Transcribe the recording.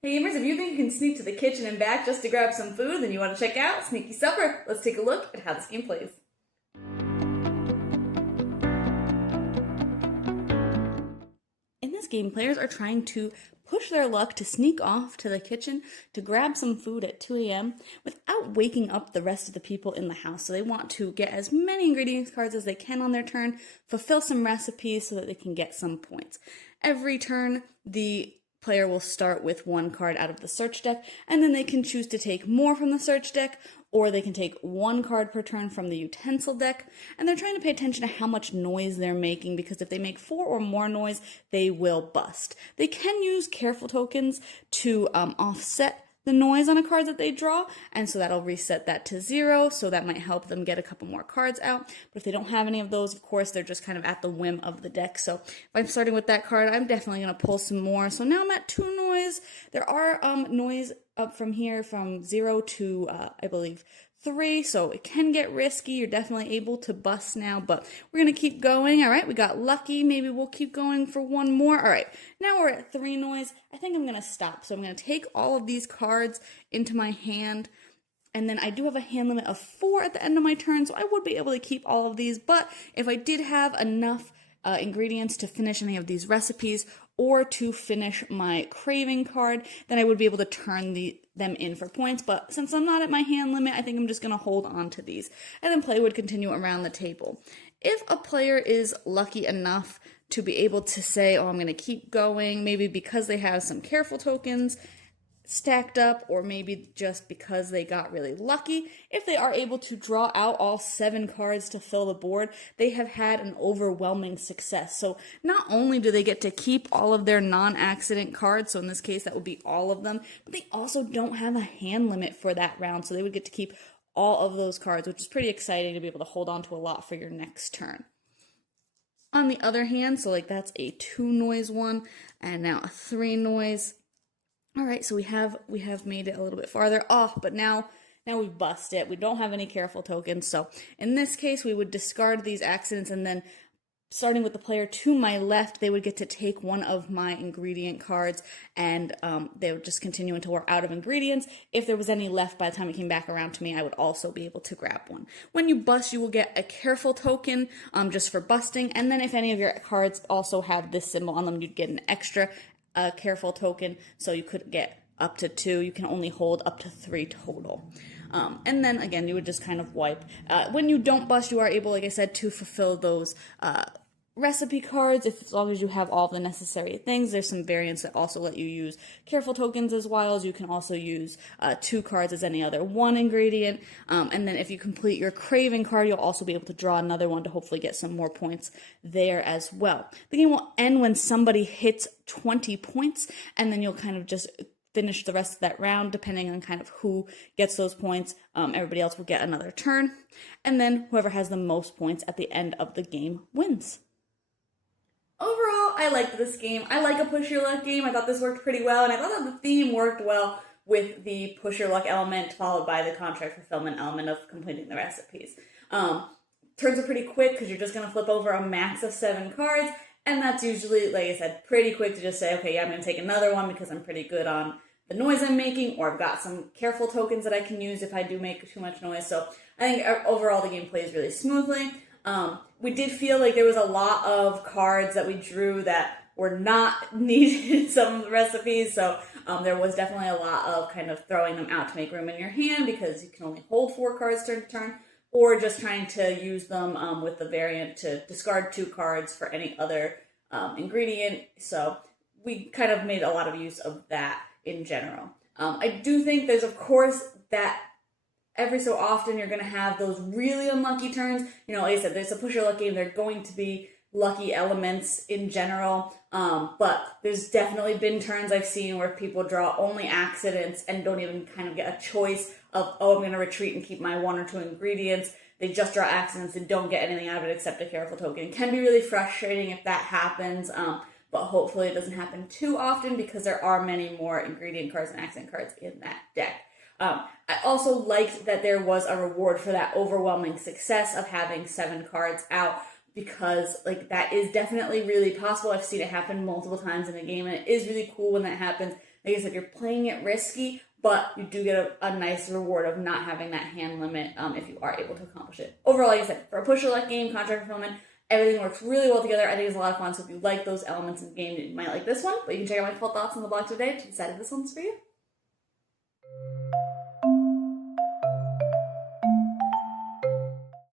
Hey gamers, if you think you can sneak to the kitchen and back just to grab some food, then you want to check out Sneaky Supper. Let's take a look at how this game plays. In this game, players are trying to push their luck to sneak off to the kitchen to grab some food at 2 a.m. without waking up the rest of the people in the house. So they want to get as many ingredients cards as they can on their turn, fulfill some recipes so that they can get some points. Every turn, the player will start with one card out of the search deck, and then they can choose to take more from the search deck, or they can take one card per turn from the utensil deck. And they're trying to pay attention to how much noise they're making, because if they make 4 or more noise, they will bust. They can use careful tokens to offset the noise on a card that they draw, and so that'll reset that to 0, so that might help them get a couple more cards out. But if they don't have any of those, of course, they're just kind of at the whim of the deck. So if I'm starting with that card, I'm definitely going to pull some more. So now I'm at 2 noise. There are noise up from here from 0 to, I believe, 3, so it can get risky. You're definitely able to bust now, but we're going to keep going. All right, we got lucky. Maybe we'll keep going for one more. All right, now we're at 3 noise. I think I'm going to stop. So I'm going to take all of these cards into my hand, and then I do have a hand limit of 4 at the end of my turn, so I would be able to keep all of these, but if I did have enough ingredients to finish any of these recipes or to finish my craving card, then I would be able to turn them in for points. But since I'm not at my hand limit, I think I'm just going to hold on to these. And then play would continue around the table. If a player is lucky enough to be able to say, oh, I'm going to keep going, maybe because they have some careful tokens stacked up, or maybe just because they got really lucky, if they are able to draw out all 7 cards to fill the board, they have had an overwhelming success. So not only do they get to keep all of their non-accident cards, so in this case that would be all of them, but they also don't have a hand limit for that round, so they would get to keep all of those cards, which is pretty exciting to be able to hold on to a lot for your next turn. On the other hand, so like that's a 2 noise one, and now a 3 noise. All right, so we have made it a little bit farther off, but now we've busted it. We don't have any careful tokens, so in this case, we would discard these accidents, and then starting with the player to my left, they would get to take one of my ingredient cards, and they would just continue until we're out of ingredients. If there was any left by the time it came back around to me, I would also be able to grab one. When you bust, you will get a careful token just for busting, and then if any of your cards also have this symbol on them, you'd get an extra careful token, so you could get up to 2. You can only hold up to 3 total. And then again, you would just kind of wipe. When you don't bust, you are able, like I said, to fulfill those recipe cards as long as you have all the necessary things. There's some variants that also let you use careful tokens as well, as you can also use 2 cards as any other 1 ingredient. And then if you complete your craving card, you'll also be able to draw another one to hopefully get some more points there as well. The game will end when somebody hits 20 points, and then you'll kind of just finish the rest of that round depending on kind of who gets those points. Everybody else will get another turn, and then whoever has the most points at the end of the game wins. Overall, I liked this game. I like a push your luck game. I thought this worked pretty well, and I thought that the theme worked well with the push your luck element followed by the contract fulfillment element of completing the recipes. Turns are pretty quick because you're just going to flip over a max of 7 cards, and that's usually, like I said, pretty quick to just say, okay, yeah, I'm going to take another one because I'm pretty good on the noise I'm making, or I've got some careful tokens that I can use if I do make too much noise. So I think overall the game plays really smoothly. We did feel like there was a lot of cards that we drew that were not needed in some of the recipes, so there was definitely a lot of kind of throwing them out to make room in your hand because you can only hold 4 cards turn to turn, or just trying to use them with the variant to discard 2 cards for any other ingredient. So we kind of made a lot of use of that in general. I do think there's, of course, that every so often you're going to have those really unlucky turns. You know, like I said, there's a push your luck game. There are going to be lucky elements in general, but there's definitely been turns I've seen where people draw only accidents and don't even kind of get a choice of, oh, I'm going to retreat and keep my 1 or 2 ingredients. They just draw accidents and don't get anything out of it except a careful token. It can be really frustrating if that happens, but hopefully it doesn't happen too often because there are many more ingredient cards and accident cards in that deck. I also liked that there was a reward for that overwhelming success of having 7 cards out, because like that is definitely really possible. I've seen it happen multiple times in the game, and it is really cool when that happens like I said, you're playing it risky, but you do get a nice reward of not having that hand limit if you are able to accomplish it. Overall, like I said, for a push your luck game, contract fulfillment, everything works really well together. I think it's a lot of fun, so if you like those elements in the game, you might like this one, but you can check out my full thoughts on the blog today to decide if this one's for you.